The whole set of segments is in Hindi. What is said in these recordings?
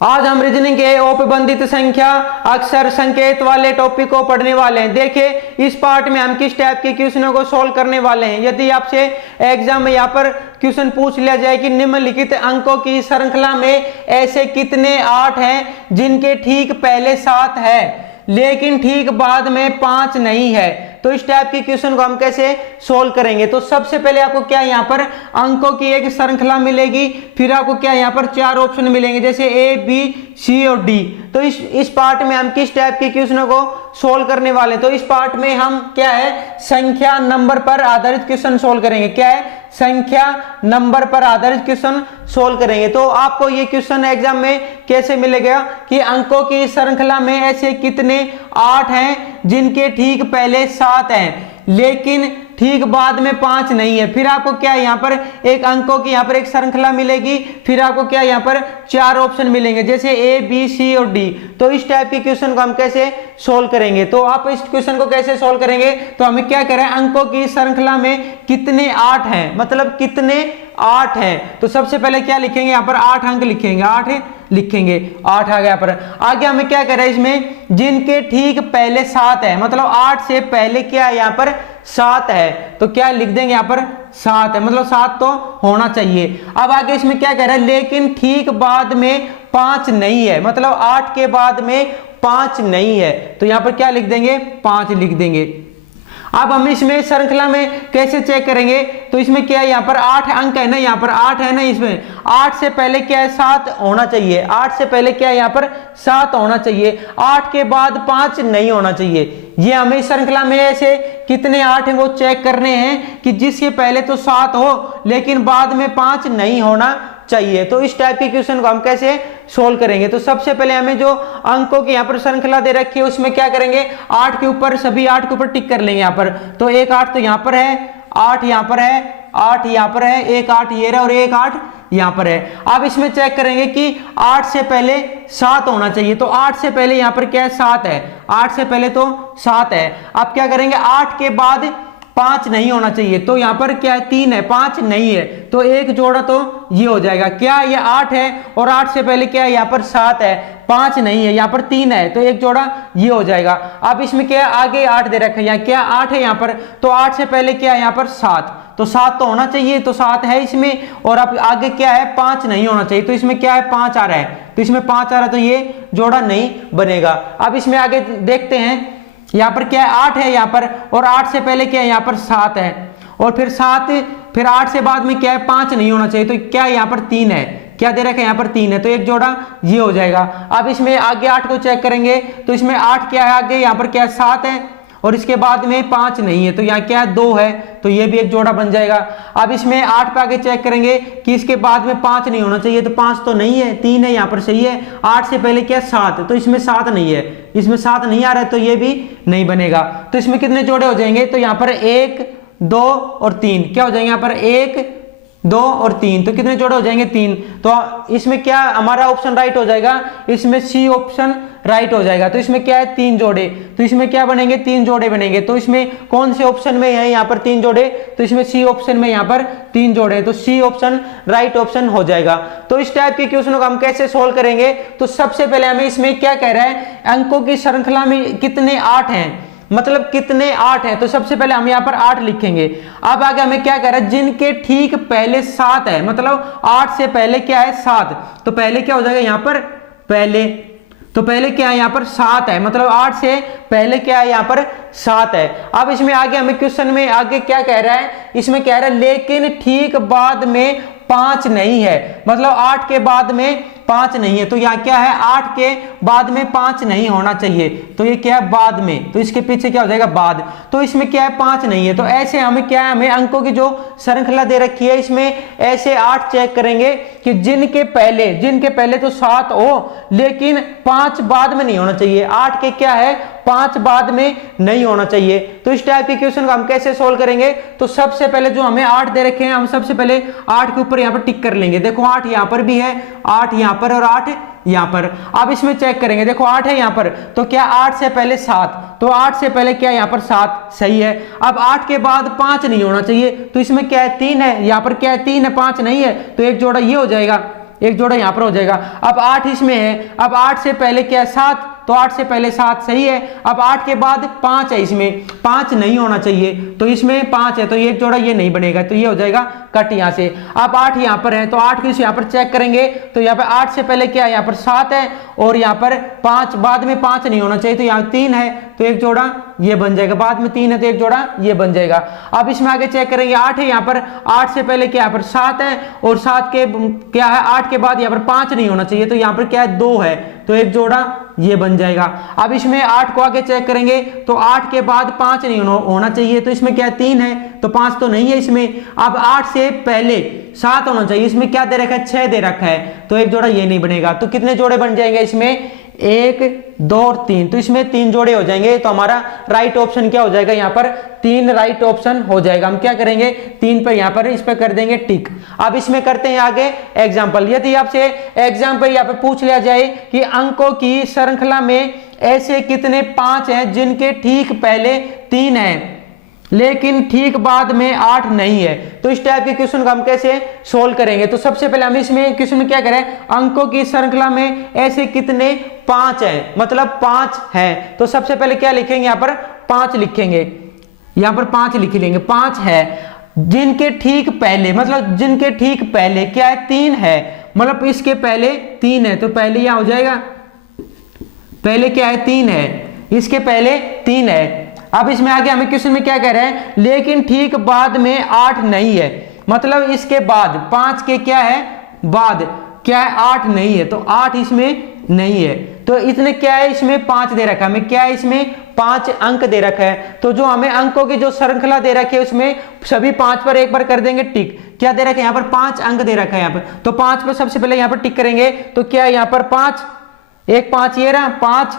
आज हम रीजनिंग के औपबंधित संख्या अक्षर संकेत वाले टॉपिक को पढ़ने वाले हैं। देखिए इस पार्ट में हम किस टाइप के क्वेश्चनों को सॉल्व करने वाले हैं। यदि आपसे एग्जाम में यहाँ पर क्वेश्चन पूछ लिया जाए कि निम्नलिखित अंकों की श्रृंखला में ऐसे कितने 8 हैं जिनके ठीक पहले 7 है लेकिन ठीक बाद में 5 नहीं है, तो इस टाइप के क्वेश्चन को हम कैसे सोल्व करेंगे। तो सबसे पहले आपको क्या यहाँ पर अंकों की एक श्रृंखला मिलेगी, फिर आपको क्या यहाँ पर 4 ऑप्शन मिलेंगे जैसे ए बी सी और डी। तो इस पार्ट में हम किस टाइप के क्वेश्चनों को सोल्व करने वाले, तो इस पार्ट में हम क्या है संख्या नंबर पर आधारित क्वेश्चन सोल्व करेंगे। क्या है संख्या नंबर पर आधारित क्वेश्चन सोल्व करेंगे। तो आपको ये क्वेश्चन एग्जाम में कैसे मिलेगा कि अंकों की श्रृंखला में ऐसे कितने 8 हैं जिनके ठीक पहले 7 हैं लेकिन ठीक बाद में 5 नहीं है। फिर आपको क्या यहाँ पर एक अंकों की यहाँ पर एक श्रृंखला मिलेगी, फिर आपको क्या यहाँ पर 4 ऑप्शन मिलेंगे जैसे ए बी सी और डी। तो इस टाइप के क्वेश्चन को हम कैसे सोल्व करेंगे। तो आप इस क्वेश्चन को कैसे सोल्व करेंगे, तो हमें क्या करें अंकों की श्रृंखला में कितने 8 हैं, मतलब कितने 8 हैं। तो सबसे पहले क्या लिखेंगे यहाँ पर 8 अंक लिखेंगे, 8 लिखेंगे, 8 आ गया पर। आगे हमें क्या करें इसमें जिनके ठीक पहले 7 है, मतलब 8 से पहले क्या है यहाँ पर 7 है, तो क्या लिख देंगे यहाँ पर 7 है, मतलब 7 तो होना चाहिए। अब आगे इसमें क्या कह रहा है लेकिन ठीक बाद में 5 नहीं है, मतलब 8 के बाद में 5 नहीं है, तो यहाँ पर क्या लिख देंगे 5 लिख देंगे। अब हम इसमें श्रृंखला में कैसे चेक करेंगे, तो इसमें क्या है यहाँ पर 8 अंक है ना, यहाँ पर 8 है ना, इसमें 8 से पहले क्या है 7 होना चाहिए, 8 से पहले क्या है यहाँ पर 7 होना चाहिए, 8 के बाद 5 नहीं होना चाहिए। ये हमें श्रृंखला में ऐसे कितने 8 हैं वो चेक करने हैं कि जिसके पहले तो 7 हो लेकिन बाद में 5 नहीं होना चाहिए। तो इस टाइप के क्वेश्चन को हम कैसे सोल्व करेंगे। तो सबसे पहले हमें जो अंकों की यहाँ पर श्रृंखला दे रखी है उसमें क्या करेंगे 8 के ऊपर सभी 8 के ऊपर टिक कर लेंगे यहाँ पर। तो एक 8 तो यहाँ पर है, 8 यहाँ पर है, 8 यहाँ पर है, एक 8 ये रहा और एक 8 यहाँ पर है। अब इसमें चेक करेंगे कि 8 से पहले 7 होना चाहिए, तो 8 से पहले यहाँ पर क्या है 7 है, 8 से पहले तो 7 है। अब क्या करेंगे 8 के बाद 5 नहीं होना चाहिए, तो यहाँ पर क्या है 3 है, 5 नहीं है, तो एक जोड़ा तो ये हो जाएगा। क्या ये 8 है और 8 से पहले क्या है यहाँ पर 7 है, 5 नहीं है, यहाँ पर 3 है, तो एक जोड़ा ये हो जाएगा। अब इसमें क्या है आगे 8 दे रखा है, यहाँ क्या 8 है यहाँ पर, तो 8 से पहले क्या है यहाँ पर 7, तो 7 तो होना चाहिए, तो 7 है इसमें। और अब आगे क्या है 5 नहीं होना चाहिए, तो इसमें क्या है 5 आ रहा है, तो इसमें 5 आ रहा है, तो ये जोड़ा नहीं बनेगा। अब इसमें आगे देखते हैं यहाँ पर क्या है 8 है यहाँ पर, और 8 से पहले क्या है यहाँ पर 7 है, और फिर 7 फिर 8 से बाद में क्या है 5 नहीं होना चाहिए, तो क्या यहाँ पर 3 है, क्या दे रखा है यहाँ पर 3 है, तो एक जोड़ा ये हो जाएगा। अब इसमें आगे 8 को चेक करेंगे, तो इसमें 8 क्या है आगे यहाँ पर क्या है 7 है और इसके बाद में 5 नहीं है, तो यहाँ क्या है 2 है, तो ये भी एक जोड़ा बन जाएगा। अब इसमें 8 पे आगे चेक करेंगे कि इसके बाद में 5 नहीं होना चाहिए, तो 5 तो नहीं है, 3 है यहाँ पर सही है। 8 से पहले क्या 7, तो इसमें 7 नहीं है, इसमें 7 नहीं आ रहा है, तो ये भी नहीं बनेगा। तो इसमें कितने जोड़े हो जाएंगे, तो यहाँ पर 1 2 और 3 क्या हो जाएंगे यहाँ पर 1 2 और 3, तो कितने जोड़े हो जाएंगे 3। तो इसमें क्या हमारा ऑप्शन राइट हो जाएगा, इसमें सी ऑप्शन राइट हो जाएगा। तो इसमें क्या है 3 जोड़े, तो इसमें क्या बनेंगे 3 जोड़े बनेंगे। तो इसमें कौन से ऑप्शन में है यहाँ पर 3 जोड़े, तो इसमें सी ऑप्शन में यहाँ पर 3 जोड़े, तो सी ऑप्शन राइट ऑप्शन हो जाएगा। तो इस टाइप के क्वेश्चन को हम कैसे सोल्व करेंगे, तो सबसे पहले हमें इसमें क्या कह रहा है अंकों की श्रृंखला में कितने 8 हैं, मतलब कितने 8 है, तो सबसे पहले हम यहाँ पर 8 लिखेंगे। अब आगे हमें क्या कह रहा है जिनके ठीक पहले 7 है, मतलब 8 से पहले क्या है 7, तो पहले क्या हो जाएगा यहाँ पर पहले, तो पहले क्या है यहाँ पर 7 है, मतलब 8 से पहले क्या है यहाँ पर 7 है। अब इसमें आगे हमें क्वेश्चन में आगे क्या कह रहा है, इसमें कह रहा है लेकिन ठीक बाद में 5 नहीं है, मतलब 8 के बाद में 5 नहीं है, तो यहाँ क्या है 8 के बाद में 5 नहीं होना चाहिए, तो ये क्या है बाद में, तो इसके पीछे क्या हो जाएगा बाद, तो इसमें क्या है 5 नहीं है। तो ऐसे हमें क्या है हमें अंकों की जो श्रृंखला दे रखी है इसमें ऐसे 8 चेक करेंगे कि जिनके पहले तो 7 हो लेकिन 5 बाद में नहीं होना चाहिए, 8 के क्या है 5 बाद में नहीं होना चाहिए। तो इस टाइप के क्वेश्चन को हम कैसे सोल्व करेंगे, तो सबसे पहले जो हमें 8 दे रखे हैं हम सबसे पहले 8 के ऊपर यहाँ पर टिक कर लेंगे। देखो 8 यहाँ पर भी है, 8 यहाँ पर और 8 यहाँ पर। अब इसमें चेक करेंगे, देखो 8 है यहाँ पर, तो क्या 8 से पहले 7, तो 8 से पहले क्या यहाँ पर 7 सही है। अब 8 के बाद 5 नहीं होना चाहिए, तो इसमें क्या है 3 है, यहाँ पर क्या है 3 है 5 नहीं है, तो एक जोड़ा ये हो जाएगा। एक जोड़ा यहाँ पर हो जाएगा। अब 8 इसमें है, अब 8 से पहले क्या है 7, तो 8 से पहले 7 सही है। अब 8 के बाद 5 है, इसमें 5 नहीं होना चाहिए, तो इसमें 5 है, तो एक जोड़ा ये नहीं बनेगा, तो ये हो जाएगा कट यहाँ से। अब 8 यहाँ पर है, तो 8 को यहाँ पर चेक करेंगे, तो यहाँ पर 8 से पहले क्या है, यहाँ पर 7 है, और यहाँ पर 5 बाद में 5 नहीं होना चाहिए, तो यहाँ 3 है, तो एक जोड़ा ये बन जाएगा, बाद में 3 है तो एक जोड़ा ये बन जाएगा। अब इसमें आगे चेक करेंगे, 8 है यहाँ पर, 8 से पहले क्या यहाँ पर 7 है, और 7 के क्या है 8 के बाद यहाँ पर 5 नहीं होना चाहिए, तो यहाँ पर क्या है 2 है, तो एक जोड़ा ये बन जाएगा। अब इसमें 8 को आगे चेक करेंगे, तो 8 के बाद 5 नहीं होना चाहिए, तो इसमें क्या 3 है, तो 5 तो नहीं है इसमें। अब 8 से पहले 7 होना चाहिए, इसमें क्या दे रखा है 6 दे रखा है, तो एक जोड़ा ये नहीं बनेगा। तो कितने जोड़े बन जाएंगे इसमें, 1 2 और 3, तो इसमें 3 जोड़े हो जाएंगे। तो हमारा राइट ऑप्शन क्या हो जाएगा, यहाँ पर 3 राइट ऑप्शन हो जाएगा। हम क्या करेंगे 3 पर यहाँ पर इस पर कर देंगे टिक। अब इसमें करते हैं आगे एग्जाम्पल। यदि आपसे एग्जाम्पल यहाँ पर पूछ लिया जाए कि अंकों की श्रृंखला में ऐसे कितने 5 हैं जिनके ठीक पहले 3 है लेकिन ठीक बाद में 8 नहीं है, तो इस टाइप के क्वेश्चन को हम कैसे सोल्व करेंगे। तो सबसे पहले हम इसमें क्वेश्चन में क्या करें, अंकों की श्रृंखला में ऐसे कितने 5 हैं, मतलब 5 हैं, तो सबसे पहले क्या लिखेंगे, यहाँ पर 5 लिखेंगे, यहाँ पर 5 लिख लेंगे। 5 है जिनके ठीक पहले, मतलब जिनके ठीक पहले क्या है 3 है, मतलब इसके पहले 3 है, तो पहले यहां हो जाएगा, पहले क्या है 3 है, इसके पहले 3 है। अब इसमें आगे हमें क्वेश्चन में क्या कह रहे हैं, लेकिन ठीक बाद में 8 नहीं है, मतलब इसके बाद 5 के क्या है बाद क्या है 8 नहीं है, तो 8 इसमें नहीं है। तो इतने क्या है इसमें 5 दे रखा है हमें, क्या है इसमें 5 अंक दे रखा है। तो जो हमें अंकों की जो श्रृंखला दे रखी है उसमें सभी 5 पर एक बार कर देंगे टिक। क्या दे रखा है यहाँ पर 5 अंक दे रखा है यहाँ पर, तो 5 पर सबसे पहले यहाँ पर टिक करेंगे, तो क्या है यहाँ पर 5, एक 5 ये रहा 5,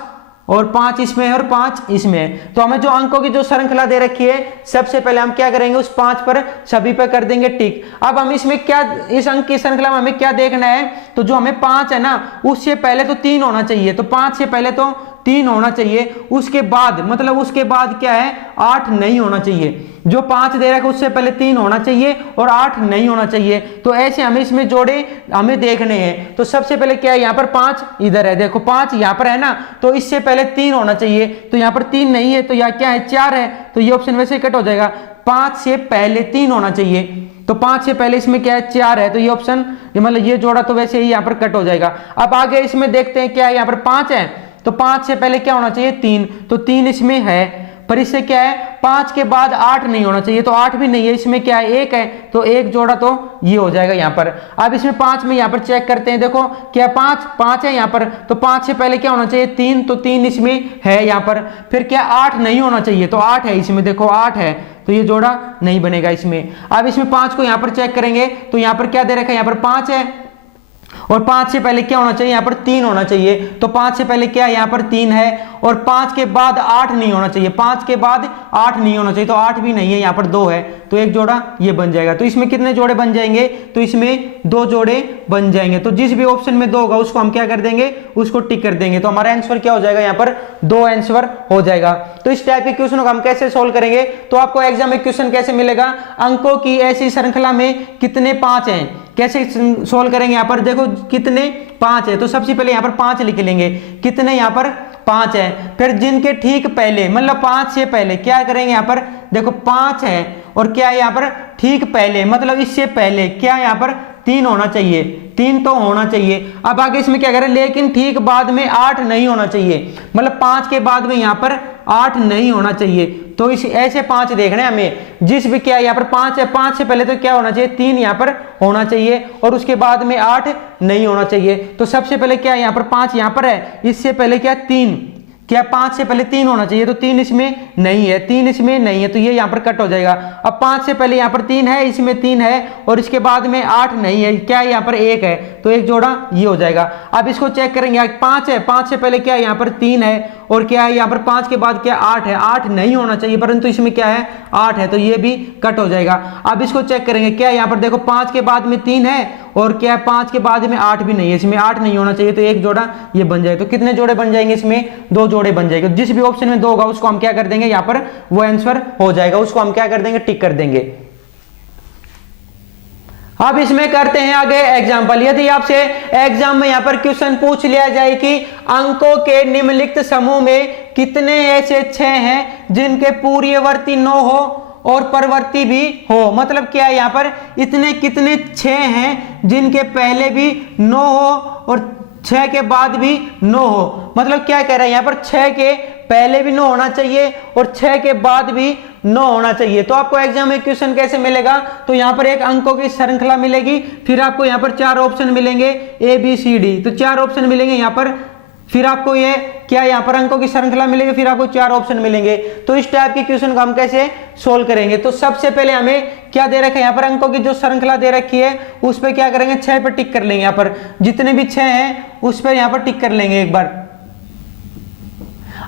और 5 इसमें है और 5 इसमें है। तो हमें जो अंकों की जो श्रृंखला दे रखी है सबसे पहले हम क्या करेंगे उस 5 पर सभी पर कर देंगे टिक। अब हम इसमें क्या, इस अंक की श्रृंखला में हमें क्या देखना है, तो जो हमें 5 है ना उससे पहले तो 3 होना चाहिए, तो 5 से पहले तो 3 होना चाहिए, उसके बाद मतलब उसके बाद क्या है 8 नहीं होना चाहिए। जो 5 दे रखा है उससे पहले 3 होना चाहिए और 8 नहीं होना चाहिए। तो ऐसे हमें इसमें जोड़े हमें देखने हैं। तो सबसे पहले क्या है यहाँ पर 5 इधर है, देखो 5 यहाँ पर है ना, तो इससे पहले 3 होना चाहिए, तो यहाँ पर 3 नहीं है, तो यहाँ क्या है 4 है, तो ये ऑप्शन वैसे कट हो जाएगा। 5 से पहले 3 होना चाहिए, तो 5 से पहले इसमें क्या है 4 है, तो ये ऑप्शन मतलब ये जोड़ा तो वैसे ही यहाँ पर कट हो जाएगा। अब आगे इसमें देखते हैं क्या है, यहाँ पर 5 है, तो 5 से पहले क्या होना चाहिए 3, तो 3 इसमें है, पर इससे क्या है 5 के बाद 8 नहीं होना चाहिए, तो 8 भी नहीं है, इसमें क्या है 1 है, तो एक जोड़ा तो ये हो जाएगा यहाँ पर। अब इसमें 5 में यहाँ पर चेक करते हैं, देखो क्या 5 है यहाँ पर, तो 5 से पहले क्या होना चाहिए 3, तो 3 इसमें है यहाँ पर। फिर क्या 8 नहीं होना चाहिए, तो 8 है इसमें, देखो 8 है, तो ये जोड़ा नहीं बनेगा इसमें। अब इसमें 5 को यहाँ पर चेक करेंगे, तो यहाँ पर क्या दे रखा है, यहाँ पर 5 है, और 5 से पहले क्या होना चाहिए यहाँ पर 3 होना चाहिए, तो 5 से पहले क्या यहाँ पर 3 है, और 5 के बाद 8 नहीं होना चाहिए, 5 के बाद 8 नहीं होना चाहिए, तो 8 भी नहीं है, यहाँ पर 2 है, तो एक जोड़ा ये बन जाएगा। तो इसमें कितने जोड़े बन जाएंगे, तो इसमें 2 जोड़े बन जाएंगे। तो जिस भी ऑप्शन में 2 होगा उसको हम क्या कर देंगे, उसको टिक कर देंगे, तो हमारा आंसर क्या हो जाएगा, यहाँ पर 2 आंसर हो जाएगा। तो इस टाइप के क्वेश्चन को हम कैसे सोल्व करेंगे, तो आपको एग्जाम में क्वेश्चन कैसे मिलेगा, अंकों की ऐसी श्रृंखला में कितने 5 हैं, कैसे सोल्व करेंगे। यहाँ पर देखो कितने 5 है, तो सबसे पहले यहाँ पर 5 लिख लेंगे, कितने यहाँ पर 5 है। फिर जिनके ठीक पहले मतलब 5 से पहले क्या करेंगे, यहाँ पर देखो 5 है, और क्या है यहाँ पर ठीक पहले मतलब इससे पहले क्या यहाँ पर 3 होना चाहिए, 3 तो होना चाहिए। अब आगे इसमें क्या करें, लेकिन ठीक बाद में 8 नहीं होना चाहिए, मतलब 5 के बाद में यहाँ पर 8 नहीं होना चाहिए। तो इस ऐसे 5 देखने हमें, जिस भी क्या यहाँ पर 5 है, 5 से पहले तो क्या होना चाहिए 3 यहाँ पर होना चाहिए, और उसके बाद में 8 नहीं होना चाहिए। तो सबसे पहले क्या यहाँ पर 5 यहाँ पर है, इससे पहले क्या 3, क्या 5 से पहले 3 होना चाहिए, तो 3 इसमें नहीं है, 3 इसमें नहीं है, तो ये यहाँ पर कट हो जाएगा। अब 5 से पहले यहाँ पर 3 है, इसमें 3 है, और इसके बाद में 8 नहीं है, क्या यहाँ पर 1 है, तो एक जोड़ा ये हो जाएगा। अब इसको चेक करेंगे, 5 है, 5 से पहले क्या यहाँ पर 3 है, और क्या है यहाँ पर 5 के बाद क्या 8 है, 8 नहीं होना चाहिए, परंतु इसमें क्या है 8 है, तो ये भी कट हो जाएगा। अब इसको चेक करेंगे, क्या यहाँ पर देखो 5 के बाद में 3 है, और क्या है 5 के बाद में 8 भी नहीं है, इसमें 8 नहीं होना चाहिए, तो एक जोड़ा ये बन जाएगा। तो कितने जोड़े बन जाएंगे, इसमें 2 जोड़े बन जाएंगे। जिस भी ऑप्शन में 2 होगा उसको हम क्या कर देंगे, यहाँ पर वो आंसर हो जाएगा, उसको हम क्या कर देंगे टिक कर देंगे। अब इसमें करते हैं आगे एग्जाम्पल। यदि आपसे एग्जाम में यहाँ पर क्वेश्चन पूछ लिया जाए कि अंकों के निम्नलिखित समूह में कितने ऐसे 6 हैं जिनके पूर्ववर्ती 9 हो और परवर्ती भी हो, मतलब क्या है यहाँ पर इतने कितने 6 हैं जिनके पहले भी 9 हो और 6 के बाद भी 9 हो, मतलब क्या कह रहा है यहाँ पर 6 के पहले भी 9 होना चाहिए और 6 के बाद भी 9 होना चाहिए। तो आपको एग्जाम में क्वेश्चन कैसे मिलेगा, तो यहाँ पर एक अंकों की श्रृंखला मिलेगी, फिर आपको यहाँ पर 4 ऑप्शन मिलेंगे ए बी सी डी, तो 4 ऑप्शन मिलेंगे यहाँ पर, फिर आपको ये क्या यहाँ पर अंकों की श्रृंखला मिलेगी, फिर आपको 4 ऑप्शन मिलेंगे। तो इस टाइप के क्वेश्चन को हम कैसे सोल्व करेंगे, तो सबसे पहले हमें क्या दे रखा है यहाँ पर अंकों की जो श्रृंखला दे रखी है उस पर क्या करेंगे 6 पर टिक कर लेंगे, यहाँ पर जितने भी 6 हैं उस पर यहाँ पर टिक कर लेंगे एक बार।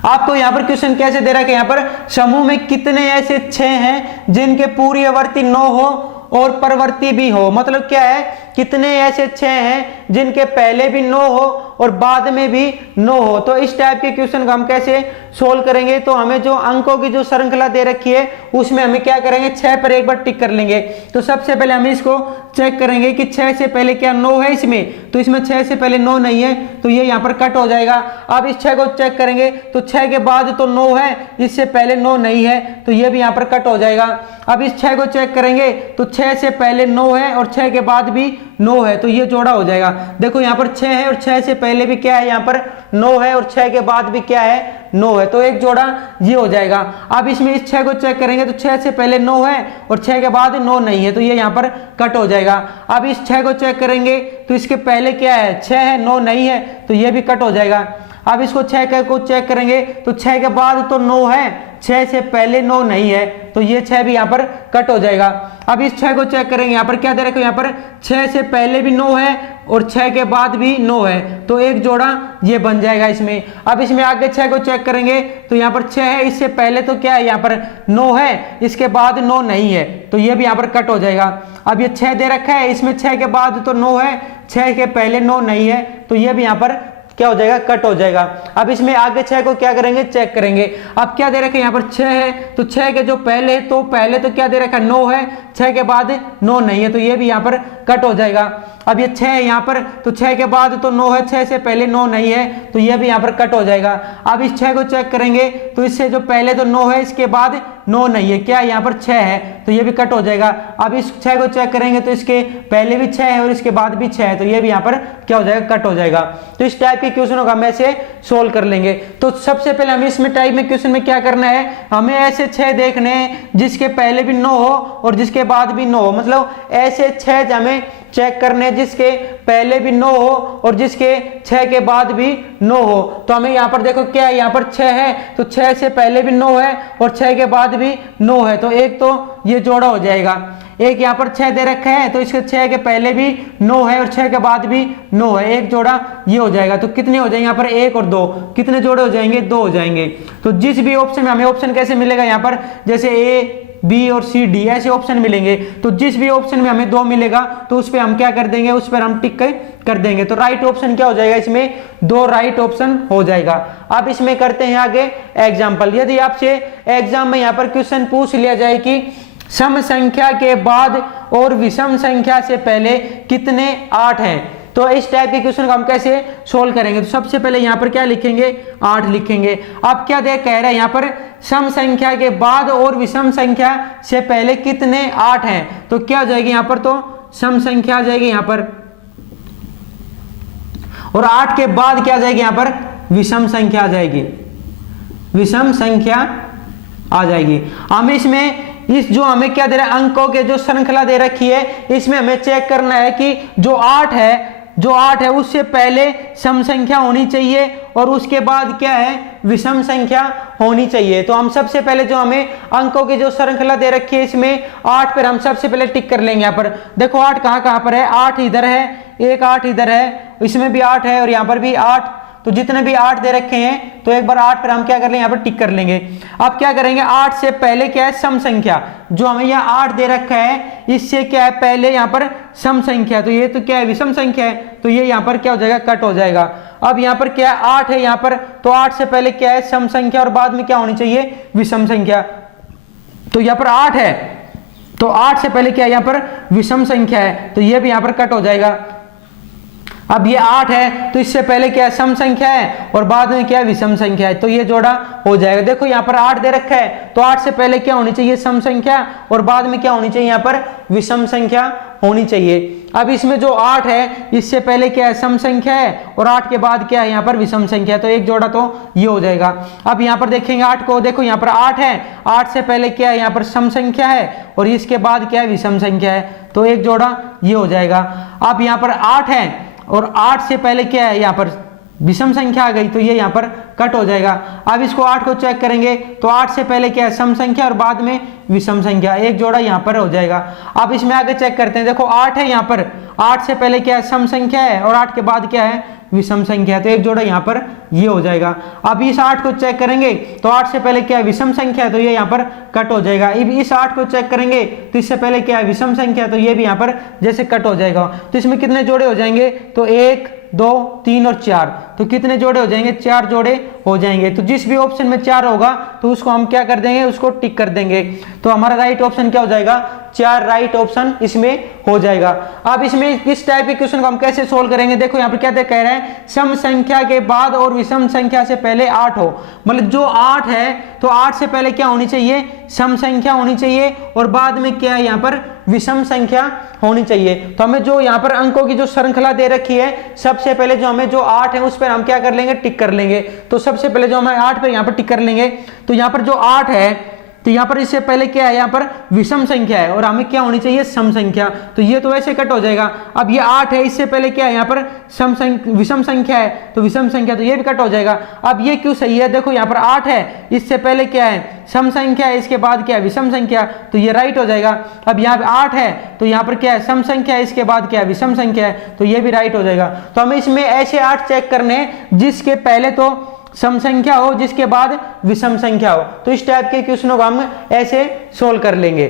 आपको यहाँ पर क्वेश्चन कैसे दे रखा है, यहाँ पर समूह में कितने ऐसे 6 हैं जिनके पूर्ववर्ती 9 हो और परवर्ती भी हो, मतलब क्या है कितने ऐसे 6 हैं जिनके पहले भी 9 हो और बाद में भी 9 हो। तो इस टाइप के क्वेश्चन को हम कैसे सोल्व करेंगे, तो हमें जो अंकों की जो श्रृंखला दे रखी है उसमें हमें क्या करेंगे 6 पर एक बार टिक कर लेंगे। तो सबसे पहले हम इसको चेक करेंगे कि 6 से पहले क्या 9 है इसमें, तो इसमें 6 से पहले 9 नहीं है तो ये यहाँ पर कट हो जाएगा। अब इस 6 को चेक करेंगे तो 6 के बाद तो 9 है, इससे पहले 9 नहीं है तो ये भी यहाँ पर कट हो जाएगा। अब इस 6 को चेक करेंगे तो 6 से पहले 9 है और 6 के बाद भी 9 है तो ये जोड़ा हो जाएगा। देखो यहाँ पर 6 है और 6 से पहले भी क्या है यहाँ पर 9 है और 6 के बाद भी क्या है 9 है, तो एक जोड़ा ये हो जाएगा। अब इसमें इस 6 को चेक करेंगे तो 6 से पहले 9 है और 6 के बाद 9 नहीं है तो ये यहाँ पर कट हो जाएगा। अब इस 6 को चेक करेंगे तो इसके पहले क्या है 6 है 9 नहीं है तो ये भी कट हो जाएगा। अब इसको 6 को चेक करेंगे तो 6 के बाद तो 9 है, 6 से पहले 9 नहीं है तो ये 6 भी यहाँ पर कट हो जाएगा। अब इस 6 को चेक करेंगे, यहाँ पर क्या दे रखा है यहाँ पर 6 से पहले भी 9 है और 6 के बाद भी 9 है तो एक जोड़ा ये बन जाएगा इसमें। अब इसमें आगे 6 को चेक करेंगे तो यहाँ पर 6 है, इससे पहले तो क्या है यहाँ पर 9 है, इसके बाद 9 नहीं है तो ये भी यहाँ पर कट हो जाएगा। अब ये 6 दे रखा है, इसमें 6 के बाद तो 9 है, 6 के पहले 9 नहीं है तो ये भी यहाँ पर क्या हो जाएगा कट हो जाएगा। अब इसमें आगे 6 को क्या करेंगे चेक करेंगे। अब क्या दे रखा है यहाँ पर 6 है तो 6 के जो पहले तो क्या दे रखा है 9 है, 6 के बाद 9 नहीं है तो ये भी यहाँ पर कट हो जाएगा। अब ये 6 है यहाँ पर तो 6 के बाद तो 9 है, 6 से पहले 9 नहीं है तो ये भी यहाँ पर कट हो जाएगा। अब इस 6 को चेक करेंगे तो इससे जो पहले तो 9 है इसके बाद 9 नहीं है, क्या यहाँ पर 6 है तो ये भी कट हो जाएगा। अब इस 6 को चेक करेंगे तो इसके पहले भी 6 है और इसके बाद भी 6 है तो ये भी यहाँ पर क्या हो जाएगा कट हो जाएगा। तो इस टाइप के क्वेश्चनों का हम ऐसे सोल्व कर लेंगे। तो सबसे पहले हमें इसमें टाइप में क्वेश्चन में क्या करना है, हमें ऐसे 6 देखने हैं जिसके पहले भी 9 हो और जिसके बाद भी 9 हो, मतलब ऐसे 6 हमें चेक करने जिसके पहले भी 9 हो और जिसके 6 के बाद भी 9 हो। तो हमें यहाँ पर देखो क्या है, यहाँ पर 6 है तो 6 से पहले भी 9 है और 6 के बाद भी 9 है तो एक तो ये जोड़ा हो जाएगा। एक यहाँ पर 6 दे रखा है तो इसके 6 के पहले भी 9 है और 6 के बाद भी 9 है, एक जोड़ा ये हो जाएगा। तो कितने हो जाएंगे यहाँ पर 1 और 2, कितने जोड़े हो जाएंगे 2 हो जाएंगे। तो जिस भी ऑप्शन में हमें ऑप्शन कैसे मिलेगा यहाँ पर जैसे ए बी और सी डी ऐसे ऑप्शन मिलेंगे तो जिस भी ऑप्शन में हमें 2 मिलेगा तो उस पर हम क्या कर देंगे, उस पर हम टिक कर देंगे। तो राइट ऑप्शन क्या हो जाएगा इसमें 2 राइट ऑप्शन हो जाएगा। अब इसमें करते हैं आगे एग्जाम्पल। यदि आपसे एग्जाम में यहाँ पर क्वेश्चन पूछ लिया जाए कि सम संख्या के बाद और विषम संख्या से पहले कितने 8 हैं, तो इस टाइप के क्वेश्चन को हम कैसे सोल्व करेंगे। तो सबसे पहले यहाँ पर क्या लिखेंगे 8 लिखेंगे। अब क्या कह रहा है यहाँ पर सम संख्या के बाद और विषम संख्या से पहले कितने 8 हैं, तो क्या हो जाएगी यहाँ पर तो सम संख्या आ जाएगी यहाँ पर और 8 के बाद क्या आ जाएगी यहाँ पर विषम संख्या आ जाएगी, विषम संख्या आ जाएगी। हम इसमें इस जो हमें क्या दे रहा है अंकों के जो श्रृंखला दे रखी है इसमें हमें चेक करना है कि जो 8 है उससे पहले सम संख्या होनी चाहिए और उसके बाद क्या है विषम संख्या होनी चाहिए। तो हम सबसे पहले जो हमें अंकों की जो श्रृंखला दे रखी है इसमें 8 पर हम सबसे पहले टिक कर लेंगे। यहाँ पर देखो 8 कहाँ पर है, 8 इधर है, एक 8 इधर है, इसमें भी 8 है और यहाँ पर भी 8, तो जितने भी 8 दे रखे हैं तो एक बार 8 पर हम क्या कर लेंगे यहाँ पर टिक कर लेंगे। अब क्या करेंगे 8 से पहले क्या है सम संख्या, जो हमें यहाँ 8 दे रखा है इससे क्या है पहले यहाँ पर सम संख्या, तो ये तो क्या है विषम संख्या है तो ये यहाँ पर क्या हो जाएगा कट हो जाएगा। अब यहाँ पर क्या है 8 है यहाँ पर तो 8 से पहले क्या है सम संख्या और बाद में क्या होनी चाहिए विषम संख्या। तो यहाँ पर 8 है तो 8 से पहले क्या है यहाँ पर विषम संख्या है, तो ये भी यहाँ पर कट हो जाएगा। अब ये 8 है तो इससे पहले क्या है सम संख्या है और बाद में क्या है विषम संख्या है, तो ये जोड़ा हो जाएगा। देखो यहाँ पर 8 दे रखा है तो 8 से पहले क्या होनी चाहिए सम संख्या और बाद में क्या होनी चाहिए यहाँ पर विषम संख्या होनी चाहिए। अब इसमें जो 8 है इससे पहले क्या है सम संख्या है और 8 के बाद क्या है यहाँ पर विषम संख्या है, तो एक जोड़ा तो ये हो जाएगा। अब यहाँ पर देखेंगे 8 को, देखो यहाँ पर 8 है, 8 से पहले क्या है यहाँ पर सम संख्या है और इसके बाद क्या है विषम संख्या है, तो एक जोड़ा ये हो जाएगा। अब यहाँ पर 8 है और 8 से पहले क्या है यहाँ पर विषम संख्या आ गई, तो ये यहाँ पर कट हो जाएगा। अब इसको 8 को चेक करेंगे तो 8 से पहले क्या है सम संख्या और बाद में विषम संख्या, एक जोड़ा यहाँ पर हो जाएगा। अब इसमें आगे चेक करते हैं, देखो 8 है यहाँ पर, 8 से पहले क्या है सम संख्या है और 8 के बाद क्या है विषम संख्या, तो एक जोड़ा यहाँ पर ये हो जाएगा। अब इस 8 को चेक करेंगे तो 8 से पहले क्या है विषम संख्या है, तो ये यहाँ पर कट हो जाएगा। अब इस 8 को चेक करेंगे तो इससे पहले क्या है विषम संख्या, तो ये भी यहाँ पर जैसे कट हो जाएगा। तो इसमें कितने जोड़े हो जाएंगे, तो 1 2 3 और 4, तो कितने जोड़े हो जाएंगे 4 जोड़े हो जाएंगे। तो जिस भी ऑप्शन में 4 होगा तो उसको हम क्या कर देंगे, उसको टिक कर देंगे। तो हमारा राइट ऑप्शन क्या हो जाएगा, 4 राइट ऑप्शन इसमें हो जाएगा। अब इसमें इस टाइप के क्वेश्चन को हम कैसे सोल्व करेंगे, देखो यहाँ पर क्या कह रहे हैं सम संख्या के बाद और विषम संख्या से पहले 8 हो, मतलब जो 8 है तो 8 से पहले क्या होनी चाहिए सम संख्या होनी चाहिए और बाद में क्या है यहाँ पर विषम संख्या होनी चाहिए। तो हमें जो यहाँ पर अंकों की जो श्रृंखला दे रखी है, सबसे पहले जो हमें जो 8 है उस पर हम क्या कर लेंगे टिक कर लेंगे। तो सबसे पहले जो हमें 8 पर यहाँ पर टिक कर लेंगे, तो यहाँ पर जो 8 है तो यहाँ पर इससे पहले क्या है यहाँ पर विषम संख्या है और हमें क्या होनी चाहिए सम संख्या, तो ये तो वैसे कट हो जाएगा। अब ये 8 है इससे पहले क्या है यहाँ पर विषम संख्या है, तो विषम संख्या, तो ये भी कट हो जाएगा। अब ये क्यों सही है, देखो यहाँ पर 8 है इससे पहले क्या है सम संख्या है, इसके बाद क्या है विषम संख्या, तो ये राइट हो जाएगा। अब यहाँ पे 8 है तो यहाँ पर क्या है सम संख्या है, इसके बाद क्या है विषम संख्या है, तो ये भी राइट हो जाएगा। तो हमें इसमें ऐसे 8 चेक करने हैं जिसके पहले तो सम संख्या हो, जिसके बाद विषम संख्या हो। तो इस टाइप के क्वेश्चनों को हम ऐसे सोल्व कर लेंगे।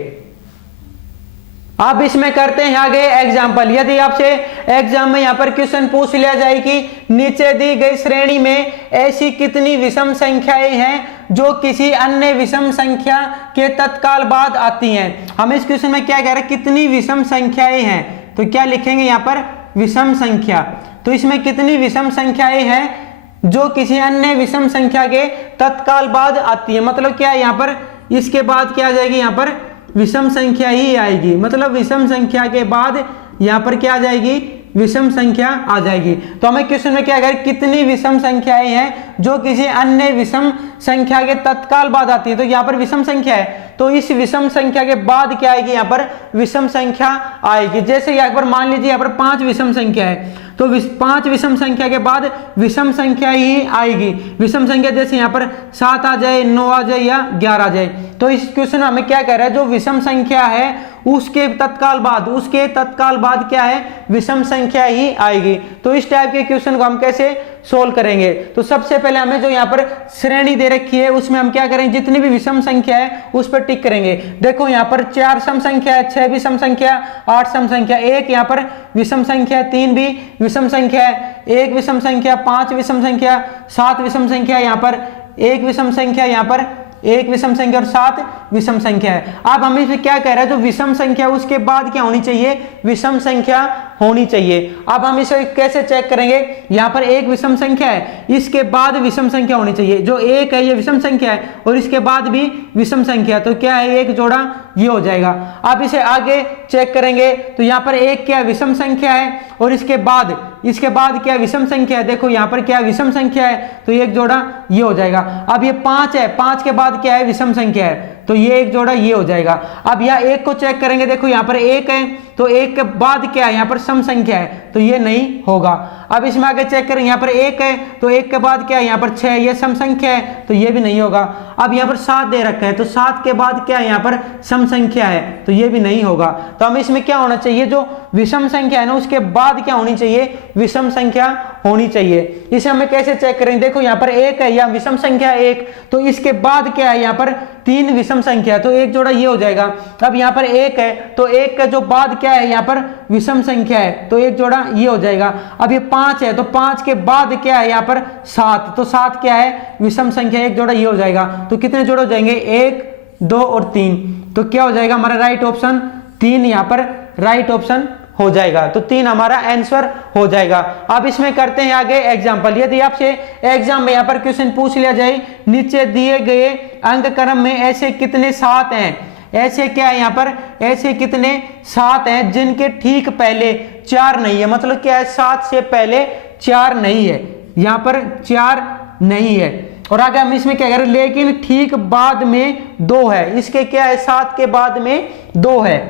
अब इसमें करते हैं आगे एग्जाम्पल। यदि आपसे एग्जाम में यहाँ पर क्वेश्चन पूछ लिया जाए कि नीचे दी गई श्रेणी में ऐसी कितनी विषम संख्याएं हैं जो किसी अन्य विषम संख्या के तत्काल बाद आती हैं। हम इस क्वेश्चन में क्या कह रहे हैं, कितनी विषम संख्याएं हैं, तो क्या लिखेंगे यहाँ पर विषम संख्या। तो इसमें कितनी विषम संख्याएं हैं जो किसी अन्य विषम संख्या के तत्काल बाद आती है, मतलब क्या है यहाँ पर इसके बाद क्या आ जाएगी, यहाँ पर विषम संख्या ही आएगी, मतलब विषम संख्या के बाद यहाँ पर क्या आ जाएगी विषम संख्या आ जाएगी। तो हमें क्वेश्चन में क्या करें, कितनी विषम संख्याएं हैं जो किसी अन्य विषम संख्या के तत्काल बाद आती है, तो यहाँ पर विषम संख्या है तो इस विषम संख्या के बाद क्या आएगी, यहाँ पर विषम संख्या आएगी। जैसे यहाँ पर मान लीजिए यहाँ पर 5 विषम संख्या है तो 5 विषम संख्या के बाद विषम संख्या ही आएगी। विषम संख्या जैसे यहाँ पर 7 आ जाए, 9 आ जाए या 11 आ जाए। तो इस क्वेश्चन हमें क्या कह रहा है, जो विषम संख्या है उसके तत्काल बाद क्या है विषम संख्या ही आएगी। तो इस टाइप के क्वेश्चन को हम कैसे सोल्व करेंगे, तो सबसे पहले हमें जो यहाँ पर श्रेणी दे रखी है उसमें हम क्या करेंगे, जितनी भी विषम संख्या है उस पर टिक करेंगे। देखो यहाँ पर 4 सम संख्या है, 6 विषम संख्या, 8 सम संख्या, 1 यहाँ पर विषम संख्या, 3 भी विषम संख्या है, 1 विषम संख्या, 5 विषम संख्या, 7 विषम संख्या, यहाँ पर 1 विषम संख्या, यहाँ पर 1 विषम संख्या और 7 विषम संख्या है। अब हम इसमें क्या कह रहे हैं, जो विषम संख्या उसके बाद क्या होनी चाहिए, विषम संख्या होनी चाहिए। अब हम इसे कैसे चेक करेंगे, यहाँ पर 1 विषम संख्या है, इसके बाद विषम संख्या होनी चाहिए। जो 1 है ये विषम संख्या है और इसके बाद भी विषम संख्या, तो क्या है एक जोड़ा ये हो जाएगा। अब इसे आगे चेक करेंगे तो यहाँ पर 1 क्या विषम संख्या है और इसके बाद क्या विषम संख्या है, देखो यहाँ पर क्या विषम संख्या है तो एक जोड़ा ये हो जाएगा। अब ये 5 है, 5 के बाद क्या है विषम संख्या है तो ये एक जोड़ा ये हो जाएगा। अब यहाँ 1 को चेक करेंगे, देखो यहाँ पर 1 है तो 1 के बाद क्या है यहाँ पर सम संख्या है तो ये नहीं होगा। अब इसमें आगे चेक करें, यहाँ पर 1 है तो 1 के बाद क्या है यहाँ पर 6, ये सम संख्या है तो ये भी नहीं होगा। अब यहाँ पर 7 दे रखा है तो 7 के बाद क्या है यहाँ पर सम संख्या है तो ये भी नहीं होगा। तो हमें इसमें क्या होना चाहिए, जो विषम संख्या है ना उसके बाद क्या होनी चाहिए, विषम संख्या होनी चाहिए। इसे हमें कैसे चेक करेंगे, देखो यहाँ पर 1 है या विषम संख्या 1 तो इसके बाद क्या है यहाँ पर 3 विषम संख्या तो एक जोड़ा ये हो जाएगा। अब यहाँ पर 1 है तो 1 का जो बाद क्या है यहाँ पर विषम संख्या है तो एक जोड़ा ये हो जाएगा। अब ये 5 है तो 5 के बाद क्या है यहाँ पर 7 तो 7 क्या है विषम संख्या, एक जोड़ा ये हो जाएगा। तो कितने जोड़े हो जाएंगे, 1 2 और 3 तो क्या हो जाएगा हमारा राइट ऑप्शन 3 यहाँ पर राइट ऑप्शन हो जाएगा। तो 3 हमारा आंसर हो जाएगा। अब इसमें करते हैं आगे एग्जाम्पल। यदि आपसे एग्जाम में यहाँ पर क्वेश्चन पूछ लिया जाए, नीचे दिए गए अंक क्रम में ऐसे कितने 7 हैं, ऐसे क्या है यहाँ पर, ऐसे कितने 7 हैं जिनके ठीक पहले 4 नहीं है। मतलब क्या है, 7 से पहले 4 नहीं है, यहाँ पर 4 नहीं है। और आगे हम इसमें क्या करें, लेकिन ठीक बाद में 2 है। इसके क्या है, 7 के बाद में 2 है,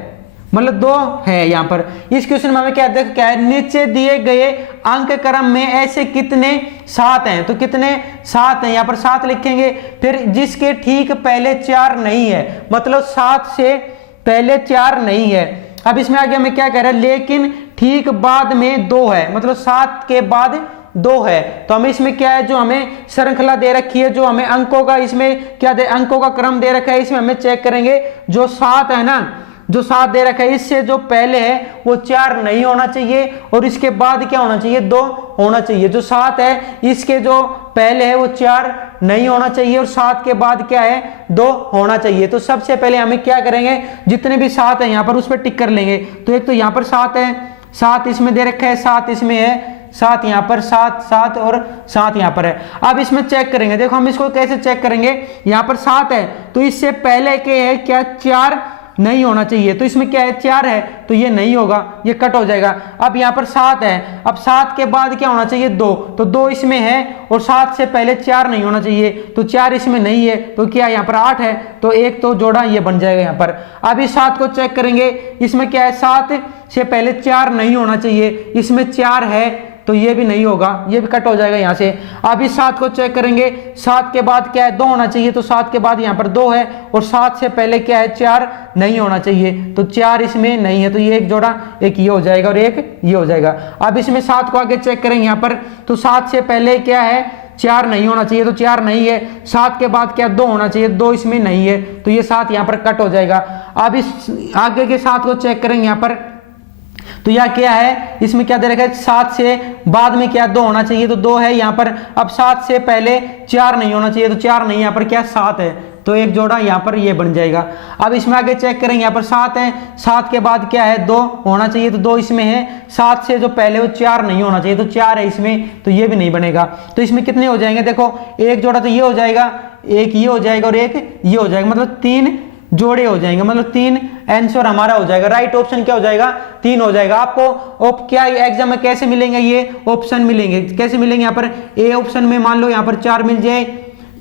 मतलब 2 है यहाँ पर। इस क्वेश्चन में हमें क्या देख क्या है, नीचे दिए गए अंक क्रम में ऐसे कितने 7 हैं। तो कितने 7 हैं, यहाँ पर 7 लिखेंगे। फिर जिसके ठीक पहले 4 नहीं है, मतलब 7 से पहले 4 नहीं है। अब इसमें आगे हमें क्या कह रहा है, लेकिन ठीक बाद में 2 है, मतलब 7 के बाद 2 है। तो हमें इसमें क्या है, जो हमें श्रृंखला दे रखी है, जो हमें अंकों का इसमें क्या दे, अंकों का क्रम दे रखा है, इसमें हमें चेक करेंगे जो 7 है ना, जो 7 दे रखा है, इससे जो पहले है वो 4 नहीं होना चाहिए और इसके बाद क्या होना चाहिए, 2 होना चाहिए। जो 7 है इसके जो पहले है वो 4 नहीं होना चाहिए और 7 के बाद क्या है, 2 होना चाहिए। तो सबसे पहले हमें क्या करेंगे, जितने भी 7 है यहाँ पर उस पर टिक कर लेंगे। तो एक तो यहाँ पर 7 है, 7 इसमें दे रखा है, 7 इसमें है, 7 यहाँ पर, 7 और 7 यहाँ पर है। अब इसमें चेक करेंगे, देखो हम इसको कैसे चेक करेंगे, यहाँ पर 7 है तो इससे पहले के है क्या, 4 नहीं होना चाहिए। तो इसमें क्या है, 4 है तो ये नहीं होगा, ये कट हो जाएगा। अब यहाँ पर 7 है, अब 7 के बाद क्या होना चाहिए, 2, तो 2 इसमें है और 7 से पहले 4 नहीं होना चाहिए, तो 4 इसमें नहीं है। तो क्या यहाँ पर 8 है, तो एक तो जोड़ा ये बन जाएगा यहाँ पर। अब इस 7 को चेक करेंगे, इसमें क्या है, 7 से पहले 4 नहीं होना चाहिए, इसमें 4 है तो ये भी नहीं होगा, ये भी कट हो जाएगा यहाँ से। अब इस 7 को चेक करेंगे, 7 के बाद क्या है, 2 होना चाहिए, तो 7 के बाद यहाँ पर 2 है और 7 से पहले क्या है, 4 नहीं होना चाहिए, तो 4 इसमें नहीं है, तो ये एक जोड़ा, एक ये हो जाएगा और एक ये हो जाएगा। अब इसमें 7 को आगे चेक करेंगे यहाँ पर, तो 7 से पहले क्या है, 4 नहीं होना चाहिए, तो 4 नहीं है। 7 के बाद क्या, 2 होना चाहिए, 2 इसमें नहीं है, तो ये 7 यहाँ पर कट हो जाएगा। अब इस आगे के 7 को चेक करेंगे यहाँ पर, तो यह क्या है, इसमें क्या दे रखा है, 7 से बाद में क्या, 2 होना चाहिए, तो 2 है यहाँ पर। अब 7 से पहले 4 नहीं होना चाहिए, तो 4 नहीं, यहाँ पर क्या 7 है, तो एक जोड़ा यहाँ पर ये बन जाएगा। अब इसमें आगे चेक करेंगे, यहाँ पर 7 है, 7 के बाद क्या है, 2 होना चाहिए, तो 2 इसमें है। 7 से जो पहले वो 4 नहीं होना चाहिए, तो 4 है इसमें, तो ये भी नहीं बनेगा। तो इसमें कितने हो जाएंगे, देखो एक जोड़ा तो ये हो जाएगा, एक ये हो जाएगा और एक ये हो जाएगा, मतलब 3 जोड़े हो जाएंगे, मतलब 3 आंसर हमारा हो जाएगा। राइट ऑप्शन क्या हो जाएगा, 3 हो जाएगा। आपको क्या एग्जाम में कैसे मिलेंगे, ये ऑप्शन मिलेंगे, कैसे मिलेंगे, यहाँ पर ए ऑप्शन में मान लो यहाँ पर 4 मिल जाए,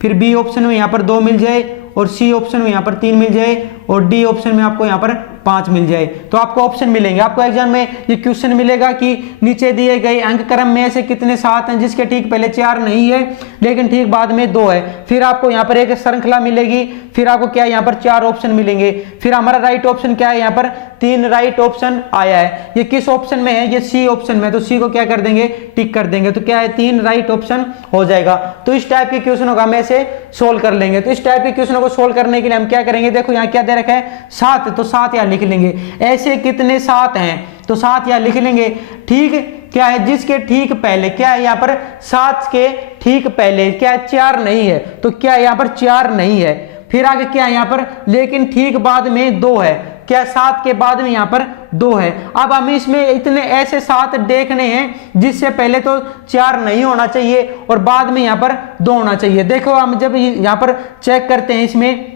फिर बी ऑप्शन में यहाँ पर 2 मिल जाए और सी ऑप्शन में यहाँ पर 3 मिल जाए और डी ऑप्शन में आपको यहाँ पर 5 मिल जाए। तो आपको ऑप्शन मिलेंगे। आपको एग्जाम में ये क्वेश्चन मिलेगा कि नीचे दिए गए अंक क्रम में ऐसे कितने 7 हैं जिसके ठीक पहले 4 नहीं है लेकिन ठीक बाद में 2 है। फिर आपको यहाँ पर एक श्रृंखला मिलेगी, फिर आपको क्या है, यहाँ पर 4 ऑप्शन मिलेंगे। फिर हमारा राइट ऑप्शन क्या है, यहाँ पर 3 राइट ऑप्शन आया है। ये किस ऑप्शन में है, ये सी ऑप्शन में, तो सी को क्या कर देंगे, टिक कर देंगे, तो क्या है 3 राइट ऑप्शन हो जाएगा। तो इस टाइप के क्वेश्चनों का हम ऐसे सोल्व कर लेंगे। तो इस टाइप के क्वेश्चनों को सोल्व करने के लिए हम क्या करेंगे, देखो यहाँ क्या दे रखा है 7, तो 7 यहाँ लिख लेंगे। ऐसे कितने 7 हैं, तो 7 यहाँ लिख लेंगे। ठीक क्या है, जिसके ठीक पहले क्या है, यहाँ पर 7 के ठीक पहले क्या है, 4 नहीं है, तो क्या है यहाँ पर 4 नहीं है। फिर आगे क्या है यहाँ पर, लेकिन ठीक बाद में 2 है, क्या 7 के बाद में यहाँ पर 2 है। अब हमें इसमें इतने ऐसे 7 देखने हैं जिससे पहले तो 4 नहीं होना चाहिए और बाद में यहाँ पर 2 होना चाहिए। देखो हम जब यहाँ पर चेक करते हैं,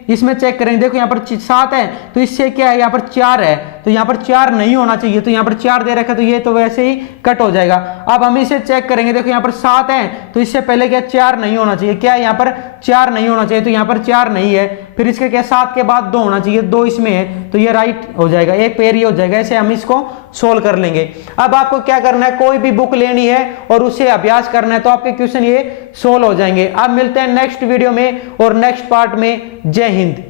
इसमें चेक करेंगे, देखो यहाँ पर 7 है तो इससे क्या है, यहाँ पर 4 है, तो यहाँ पर 4 नहीं होना चाहिए, तो यहाँ पर 4 दे रखा है, तो ये तो वैसे ही कट हो जाएगा। अब हम इसे चेक करेंगे, देखो यहाँ पर 7 है तो इससे पहले क्या 4 नहीं होना चाहिए, क्या है यहाँ पर 4 नहीं होना चाहिए, तो यहाँ पर 4 नहीं है। फिर इसके क्या 7 के बाद 2 होना चाहिए, 2 इसमें है, तो ये राइट हो जाएगा, एक पेयर ये हो जाएगा। ऐसे हम इसको सोल्व कर लेंगे। अब आपको क्या करना है, कोई भी बुक लेनी है और उसे अभ्यास करना है, तो आपके क्वेश्चन ये सोल्व हो जाएंगे। अब मिलते हैं नेक्स्ट वीडियो में और नेक्स्ट पार्ट में। जय हिंद।